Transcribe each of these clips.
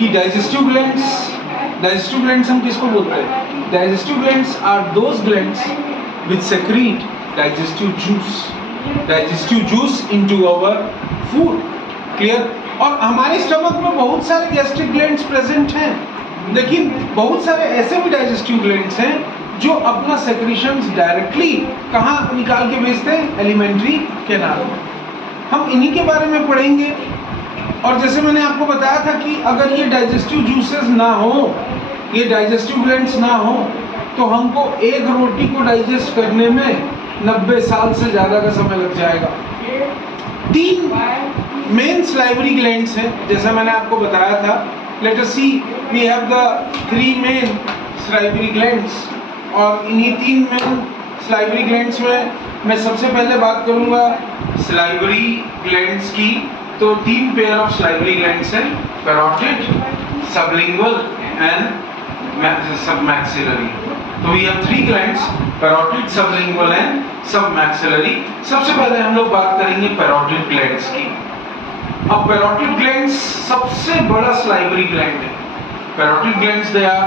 कि digestive glands हम किसको बोलते हैं? Digestive glands are those glands which secrete digestive juice into our food. Clear? और हमारे स्टमक में बहुत सारे गैस्ट्रिक ग्लैंड्स प्रेजेंट हैं, लेकिन बहुत सारे ऐसे भी डाइजेस्टिव ग्लैंड्स हैं जो अपना सेक्रीशंस डायरेक्टली कहाँ निकाल के भेजते हैं? एलिमेंट्री कैनाल में। हम इन्हीं के बारे में पढ़ेंगे। और जैसे मैंने आपको बताया था कि अगर ये डाइजेस्टिव जूसेस ना हो, ये डाइजेस्टिव ग्लैंड्स ना हो, तो हमको एक रोटी को डाइजेस्ट करने में 90 साल से ज़्यादा का समय लग जाएगा। 3 मेन स्लाइवरी ग्लैंड्स हैं, जैसा मैंने आपको बताया था। Let us see, we have the 3 main salivary glands, और इन्हीं 3 मेन स्लाइवरी ग्लैंड्स में मैं सबसे पहले बात करूंगा स्लाइवरी ग्लैंड्स की। तो 3 पेयर ऑफ स्लाइवरी ग्लैंड्स हैं, पैरोटिड, सबलिंगुअल एंड सबमैक्सिलरी। तो we have 3 glands, parotid, sublingual and submaxillary. सबसे पहले हम लोग बात करेंगे पैरोटिड ग्लैंड्स की। अब पैरोटिड ग्लैंड्स सबसे बड़ा स्लाइवरी ग्लैंड है। Parotid glands they are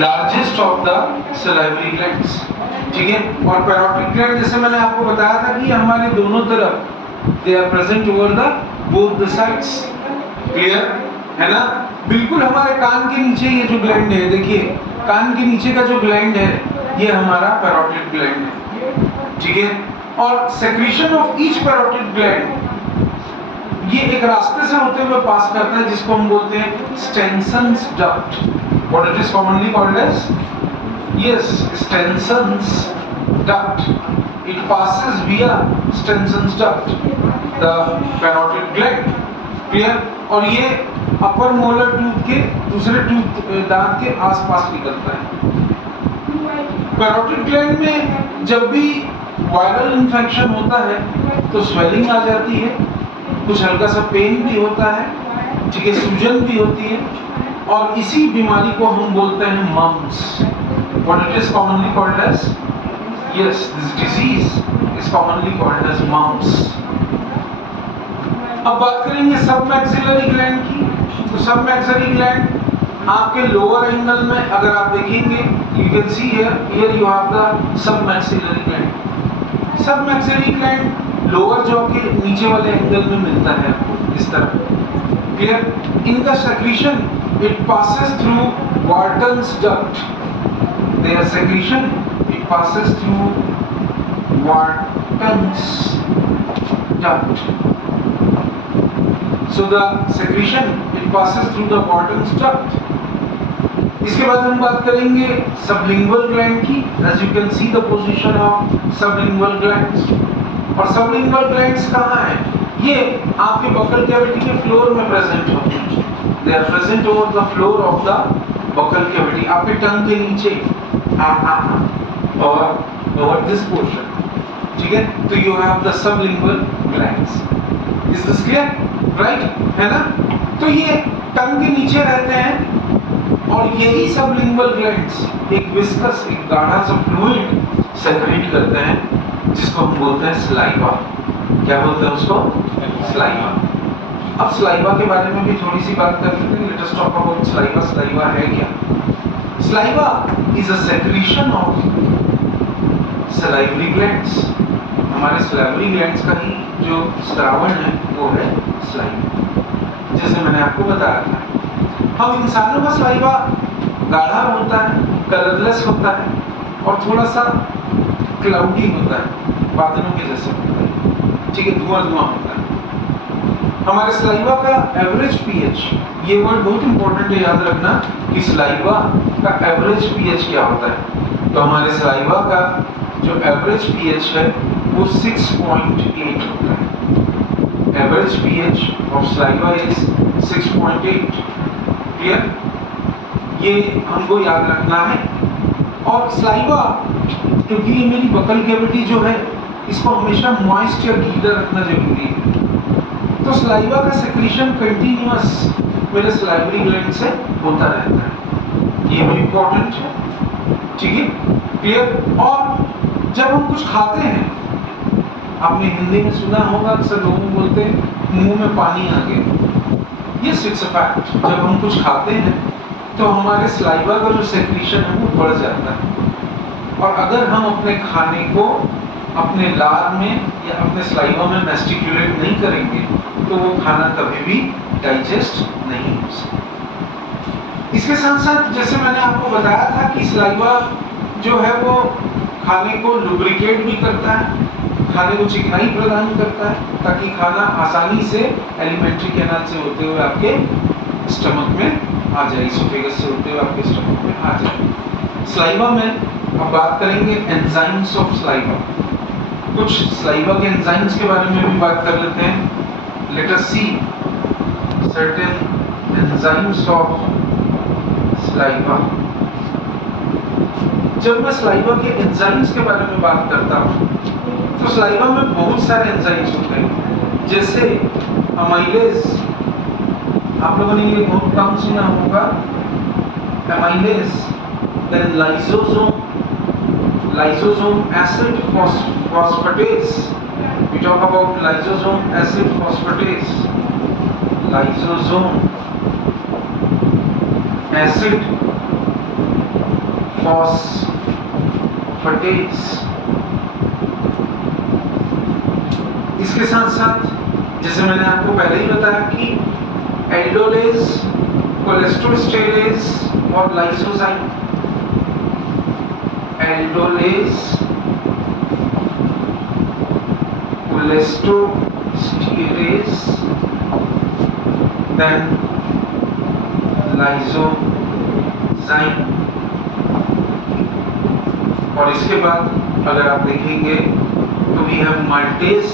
largest of the salivary glands, ठीक है। और पैरोटिड ग्लैंड जैसे मैंने आपको बताया था कि हमारे दोनों तरफ they are present over the both the sides. Clear है ना? बिल्कुल हमारे कान के नीचे ये जो ग्लैंड है, देखिए कान के नीचे का जो ग्लैंड है ये हमारा पैरोटिड ग्लैंड है, ठीक है। और secretion of each parotid gland ये एक रास्ते से होते हुए पास करता है जिसको हम बोलते हैं Stensen's duct. What it is commonly called as? Yes, Stensen's duct. It passes via Stensen's duct the parotid gland. Clear? और ये अपर मोलर टूथ के दूसरे दांत के आसपास निकलता है। पैरोटिड ग्लैंड में जब भी वायरल इन्फेक्शन होता है तो स्वेलिंग आ जाती है, कुछ हल्का सा पेन भी होता है, ठीक है, सूजन भी होती है, और इसी बीमारी को हम बोलते हैं mumps. What it is commonly called as? Yes, this disease is commonly called as mumps. अब बात करेंगे सबमैक्सिलरी ग्लैंड की। तो सबमैक्सिलरी ग्लैंड आपके लोअर एंगल में अगर आप देखेंगे, you can see here you have the submaxillary gland. Submaxillary gland lower jaw के नीचे वाले एंगल में मिलता है आपको इस तरह। क्लियर? इनका secretion it passes through Wharton's duct. Their secretion it passes through Wharton's duct. So the secretion it passes through the Wharton's duct. इसके बाद हम बात करेंगे सबलिंगुअल ग्लैंड की। As you can see the position of sublingual glands. और sublingual glands कहाँ हैं? ये आपके बकल कैविटी के फ्लोर में प्रेजेंट होते हैं। They are present over the floor of the buccal cavity. आपके टंग के नीचे और over this portion. ठीक है? तो you have the sublingual glands. Is this clear? Right? है ना? तो ये टंग के नीचे रहते हैं और यही सबलिंगुअल ग्लैंड्स एक विस्कस, एक गाढ़ा सा फ्लूइड सेक्रेट करते हैं जिसको हम बोलते हैं सलाइवा। क्या बोलते हैं उसको? सलाइवा। अब सलाइवा के बारे में भी थोड़ी सी बात कर लेते हैं। Let us talk about saliva. Saliva है क्या? Saliva is a secretion of salivary glands. हमारे सलाइवरी ग्लैंड्स का ही जो स्रावन है वो है सलाइवा, जैसे मैंने आपको बताया था। हम इंसानों का सलाइवा गाढ़ा होता है, कलरलेस होता है और थोड़ा सा क्लाउडी होता है, बादलों के जैसे होता है, ठीक है, धुआं धुआं होता है। हमारे सलाइवा का एवरेज पीएच, ये वर्ड बहुत इंपॉर्टेंट है, याद रखना कि सलाइवा का एवरेज पीएच क्या होता है। तो हमारे सलाइवा का जो एवरेज पीएच है वो 6.8 होता है। Average pH of saliva is 6.8। Clear? ये हमको याद रखना है। और सलाइवा, क्योंकि ये मेरी बकल कैविटी जो है इसको हमेशा मॉइस्ट या गीला रखना जरूरी है, तो सलाइवा का सेक्रीशन कंटिन्यूअस मेरे सलाइवरी ग्लैंड से होता रहता है। ये भी इंपॉर्टेंट है, ठीक है? क्लियर? और जब हम कुछ खाते हैं, आपने हिंदी में सुना होगा, अक्सर लोग बोलते हैं मुंह में पानी आ गया, यस इट्स अ फैक्ट, जब हम कुछ खाते हैं तो हमारे सलाइवा का जो सेक्रीशन है वो बढ़ जाता है, और अगर हम अपने खाने को अपने लार में या अपने सलाइवा में मैस्टिक्यूलेट नहीं करेंगे तो वो खाना कभी भी डाइजेस्ट नहीं हो सकता। इसके साथ साथ जैसे मैंने आपको बताया था कि सलाइवा जो है वो खाने को लुब्रिकेट भी करता है, खाने को चिकनाई प्रदान करता है, ताकि खाना आसानी से एलिमेंट्री कैनाल से होते हुए आपके स्टमक में आ जाए, इसोफेगस से होते हुए आपके स्टमक में आ जाए। सलाइवा में अब बात करेंगे एंजाइम्स ऑफ सलाइवा। कुछ सलाइवा के एंजाइम्स के बारे में भी बात कर लेते हैं। Let us see certain enzymes of saliva. जब मैं सलाइवा के एंजाइम्स के बारे में बात करता हूँ तो सलाइवा में बहुत सारे एंजाइम्स होते हैं, जैसे अमाइलेज, आप लोगों ने ये बहुत कम सुना होगा, amylase, then lysosome, lysosome acid phosphatase, we talk about lysosome acid phosphatase, lysosome acid phosphatase. इसके साथ साथ जैसे मैंने आपको पहले ही बताया कि एल्डोलेज, कोलेस्ट्रोस्टेरेज और lysozyme, aldolase, cholesterol esterase, then lysozyme. और इसके बाद अगर आप देखेंगे तो we have maltase,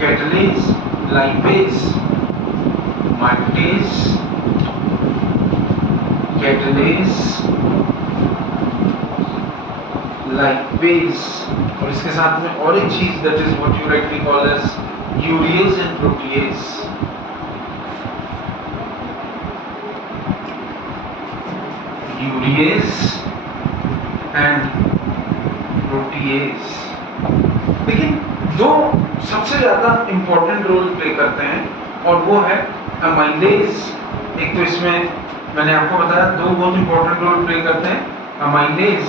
catalase, lipase, maltase, catalase, lipase, और इसके साथ में और एक चीज that is what you rightly call as urease and protease. Urease and protease. लेकिन दो सबसे ज्यादा इंपॉर्टेंट रोल प्ले करते हैं और वो है अमाइलेज। एक तो इसमें मैंने आपको बताया दो बहुत इंपॉर्टेंट रोल प्ले करते हैं, अमाइलेज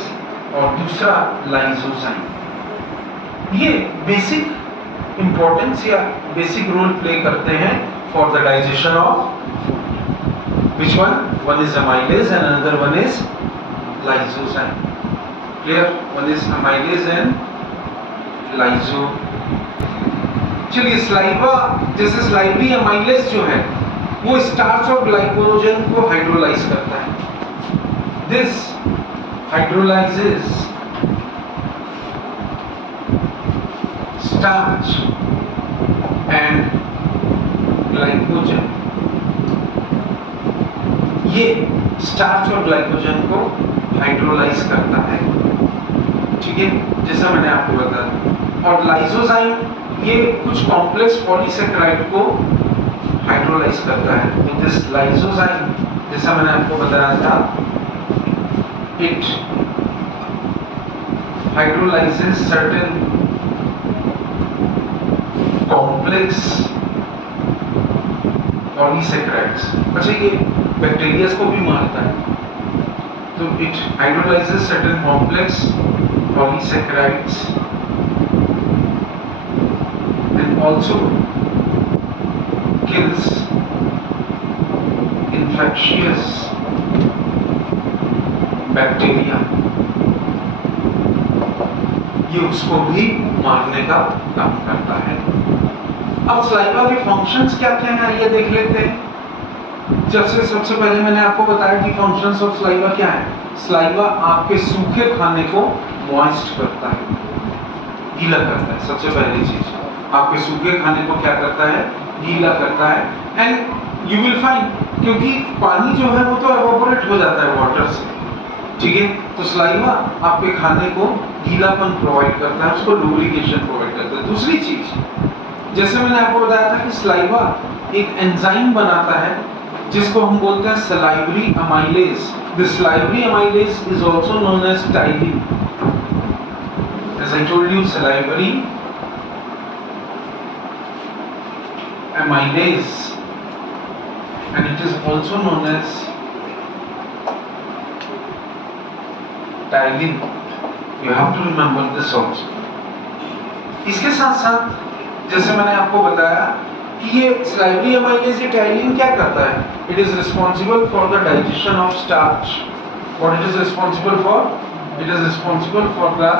और दूसरा लाइसोजाइम। ये बेसिक इंपॉर्टेंस या बेसिक रोल प्ले करते हैं for the digestion of food. Which one? One is amylase and another one is lysozyme. Clear? One is amylase and lyso. चलिए saliva, जैसे सलाइवरी अमाइलेज जो है वो स्टार्च और ग्लाइकोजन को हाइड्रोलाइज करता है। This hydrolyses starch and glycogen. ये स्टार्च और ग्लाइकोजन को हाइड्रोलाइज करता है, ठीक है, जैसा मैंने आपको बताया। और लाइसोजाइम ये कुछ कॉम्प्लेक्स पॉलीसेकेराइड को हाइड्रोलाइज करता है। तो दिस लाइसोजाइम, जैसा मैंने आपको बताया था, it hydrolyses certain complex polysaccharides. अच्छा, ये बैक्टीरिया को भी मारता है। तो it hydrolyses certain complex polysaccharides and also kills infectious bacteria। ये उसको भी मारने का काम करता है। अब सलाइवा के फंक्शंस क्या क्या हैं ये देख लेते हैं। जैसे सबसे पहले मैंने आपको बताया कि फंक्शंस ऑफ सलाइवा क्या है। सलाइवा आपके सूखे खाने को मॉइस्ट करता है, गीला करता है। सबसे पहली चीज आपके सूखे खाने को क्या करता है? गीला करता है। एंड यू विल फाइंड, क्योंकि पानी जो है वो तो एवोपोरेट हो जाता है वाटर से, ठीक है, तो सलाइवा आपके खाने को गीलापन प्रोवाइड करता है, उसको लुब्रिकेशन प्रोवाइड करता है। दूसरी चीज, जैसे मैंने आपको बताया था कि सलाइवा एक एंजाइम बनाता है जिसको हम बोलते हैं salivary amylase. This salivary amylase is also known as ptyalin. As I told you, salivary amylase and it is also known as ptyalin. You have to remember this also. इसके साथ साथ जैसे मैंने आपको बताया कि ये salivary amylase ये ptyalin क्या करता है? It is responsible for the digestion of starch. What it is responsible for? It is responsible for the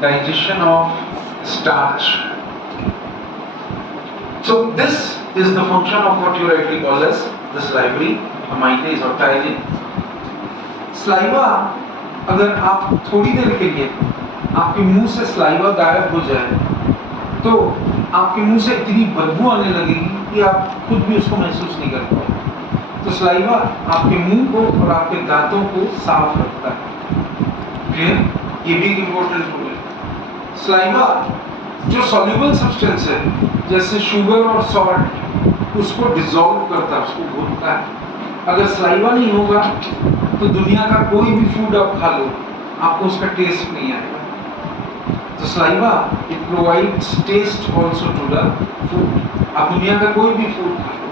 digestion of starch. So this is the function of what you rightly call as the salivary amylase or ptyalin. Saliva, अगर आप थोड़ी देर के लिए आपके मुंह से saliva गायब हो जाए तो आपके मुंह से इतनी बदबू आने लगेगी कि आप खुद भी उसको महसूस नहीं कर पाएंगे। तो saliva आपके मुंह को और आपके दांतों को साफ रखता है। क्लियर? ये भी एक इम्पोर्टेंट रूल है। saliva जो soluble substance है जैसे शुगर और सॉल्ट उसको डिसॉल्व करता है, उसको घोलता है। अगर saliva नहीं होगा तो दुनिया का कोई भी फूड आप खा लो आपको उसका टेस्ट नहीं आएगा। तो saliva it provides taste also to the food. आप दुनिया का कोई भी फूड खा लो।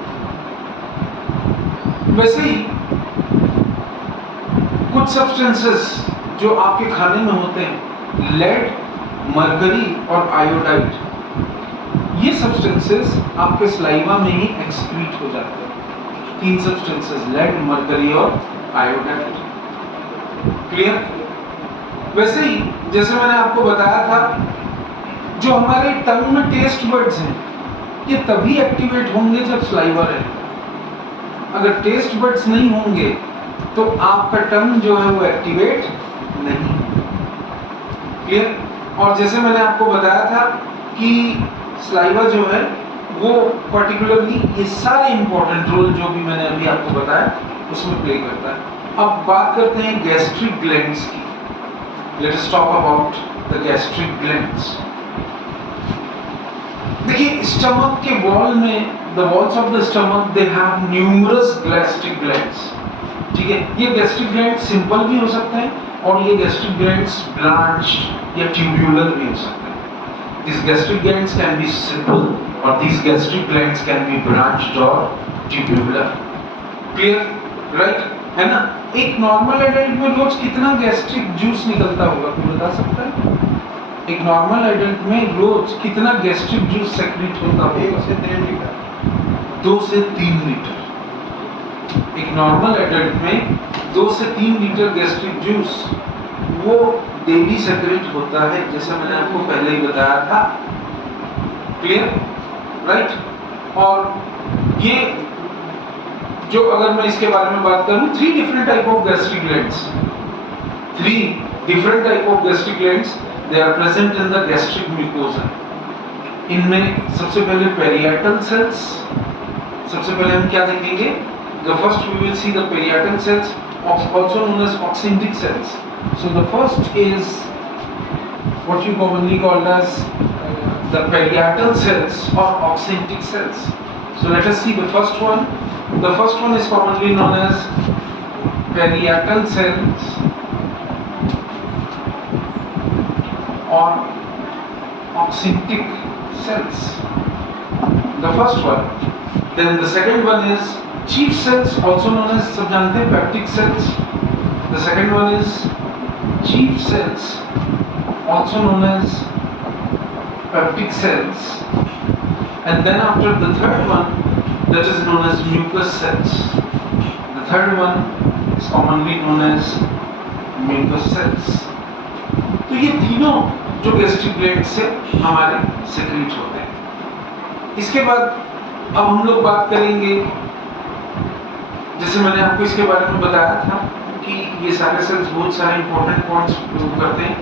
वैसे ही कुछ सब्सटेंसेस जो आपके खाने में होते हैं, लेड, मरकरी और आयोडाइड, ये सब्सटेंसेस आपके saliva में ही एक्सक्रीट हो जाते हैं। तीन सब्सटेंसेस, लेड, मरकरी और आयोडाइड। क्लियर? वैसे ही जैसे मैंने आपको बताया था जो हमारे टंग में टेस्ट बड्स हैं ये तभी एक्टिवेट होंगे जब saliva रहेगा। अगर टेस्ट बड्स नहीं होंगे तो आपका टंग जो है वो एक्टिवेट नहीं। क्लियर? और जैसे मैंने आपको बताया था कि saliva जो है वो पर्टिकुलरली ये सारे इंपॉर्टेंट रोल जो भी मैंने अभी आपको बताया उसमें प्ले करता है। अब बात करते हैं गैस्ट्रिक ग्लैंड्स की। Let us talk about the gastric glands. देखिए स्टमक के वॉल में, the walls of the stomach they have numerous gastric glands. ठीक है, ये गैस्ट्रिक ग्लैंड सिंपल भी हो सकते हैं और ये गैस्ट्रिक ग्लैंड्स ब्रांच्ड या ट्यूब्यूलर भी हो सकते हैं। These gastric glands can be simple or these gastric glands can be branched or tubular. Clear? Right? है ना? एक नॉर्मल एडल्ट में रोज कितना गैस्ट्रिक जूस निकलता होगा कोई बता सकता है? एक नॉर्मल एडल्ट में रोज कितना गैस्ट्रिक जूस सेक्रेट होता होगा? 1 से 3 लीटर। 2 से 3 लीटर। एक नॉर्मल एडल्ट में 2 से 3 लीटर गैस्ट्रिक जूस वो डेली सेक्रेट होता है, जैसा मैंने आपको पहले ही बताया था। क्लियर? राइट? और ये जो अगर मैं इसके बारे में बात करूं, 3 different type of gastric glands, 3 different type of gastric glands they are present in the gastric mucosa. इनमें सबसे पहले पेरियाटल सेल्स, सबसे पहले हम क्या देखेंगे? The first we will see the parietal cells also known as oxyntic cells. So the first is what you commonly call as the parietal cells or oxyntic cells. So let us see the first one. The first one is commonly known as parietal cells or oxyntic cells. The first one. Then the second one is chief cells, also known as, सब जानते हैं, peptic cells. The second one is chief cells, also known as peptic cells. And then after the third one, that is known as mucous cells. The third one is commonly known as mucous cells. तो ये तीनों जो gastric gland से हमारे secret होते हैं। इसके बाद अब हम लोग बात करेंगे, जैसे मैंने आपको इसके बारे में बताया था कि ये सारे सेल्स बहुत सारे इंपॉर्टेंट पॉइंट्स प्रूव करते हैं।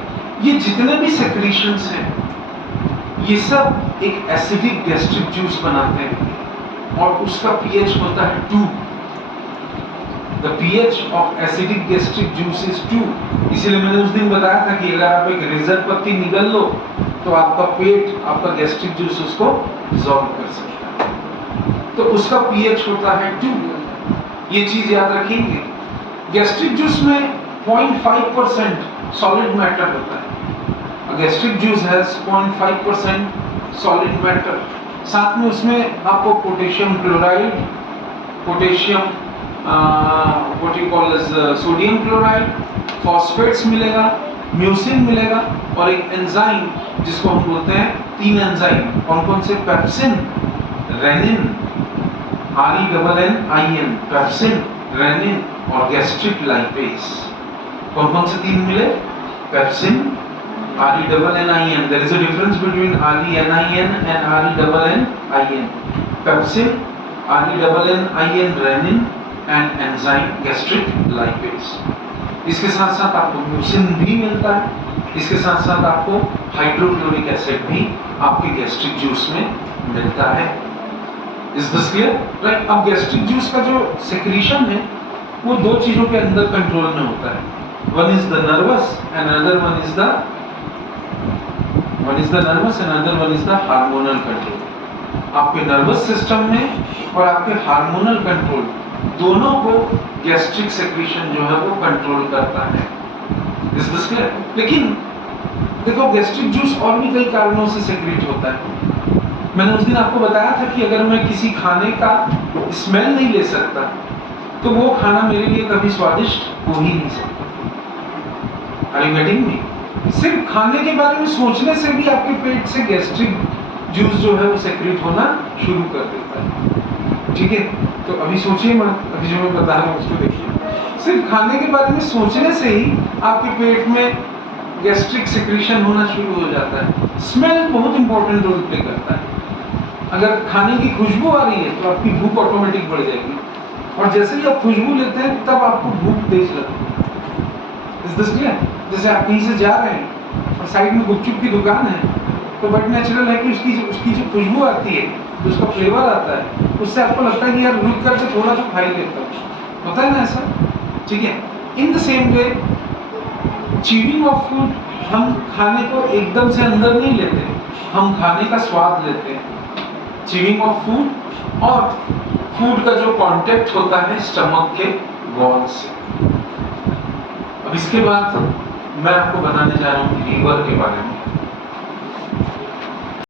ये जितने भी सेक्रीशंस हैं ये सब एक एसिडिक गैस्ट्रिक जूस बनाते हैं और उसका पीएच होता है 2। The pH of acidic gastric juice is 2। इसीलिए मैंने उस दिन बताया था कि अगर आप एक रेजर पत्ती निगल लो तो आपका पेट, आपका गैस्ट्रिक जूस उसको डिसॉल्व कर सकता है। तो उसका pH होता है 2। ये चीज याद रखेंगे। गैस्ट्रिक जूस में 0.5% सॉलिड मैटर होता है। Gastric juice has 0.5% solid matter, साथ में उसमें आपको potassium chloride, potassium, what you call as sodium chloride, phosphates मिलेगा, म्यूसिन मिलेगा और एक एंजाइम जिसको हम बोलते हैं 3 एंजाइम। कौन कौन से? Pepsin, rennin, RENNIN, pepsin, rennin और गैस्ट्रिक लाइपेज। कौन कौन से 3 मिले? Pepsin, RENNIN. There is a difference between RENIN and RENNIN. Pepsin, RENNIN, renin and enzyme gastric lipase. इसके साथ साथ आपको म्यूसिन भी मिलता है, इसके साथ साथ आपको हाइड्रोक्लोरिक एसिड भी आपके गैस्ट्रिक जूस में मिलता है। Is this clear? Right? अब गैस्ट्रिक जूस का जो सेक्रीशन है वो 2 चीजों के अंदर कंट्रोल में होता है। One is the nervous and another one is the hormonal control. आपके नर्वस सिस्टम में और आपके हार्मोनल कंट्रोल दोनों को गैस्ट्रिक सेक्रीशन जो है वो कंट्रोल करता है। Is this clear? लेकिन देखो गैस्ट्रिक जूस और भी कई कारणों से सेक्रीट होता है। मैंने उस दिन आपको बताया था कि अगर मैं किसी खाने का स्मेल नहीं ले सकता तो वो खाना मेरे लिए कभी स्वादिष्ट हो ही नहीं सकता। Are you getting me? सिर्फ खाने के बारे में सोचने से भी आपके पेट से गैस्ट्रिक जूस जो है वो सेक्रेट होना शुरू कर देता है। ठीक है, तो अभी सोचिए मत, अभी जो मैं बता रहा हूँ उसको देखिए। सिर्फ खाने के बारे में सोचने से ही आपके पेट में गैस्ट्रिक सेक्रेशन होना शुरू हो जाता है। स्मेल बहुत इंपॉर्टेंट रोल प्ले करता है। अगर खाने की खुशबू आ रही है तो आपकी भूख ऑटोमेटिक बढ़ जाएगी और जैसे ही आप खुशबू लेते हैं तब आपको भूख तेज लगती है। Is this clear? जैसे आप कहीं से जा रहे हैं और साइड में गुपचुप की दुकान है तो बट नेचुरल है कि उसकी जो खुशबू आती है, जो उसका फ्लेवर आता है, उससे आपको लगता है कि यार रुक करके थोड़ा सा खा ही लेता हूँ। होता है ना ऐसा? ठीक है, in the same way chewing of food, हम खाने को एकदम से अंदर नहीं लेते, हम खाने का स्वाद लेते हैं। चीविंग ऑफ फूड और फूड का जो कांटेक्ट होता है स्टमक के वॉल से। अब इसके बाद मैं आपको बताने जा रहा हूँ लीवर के बारे में।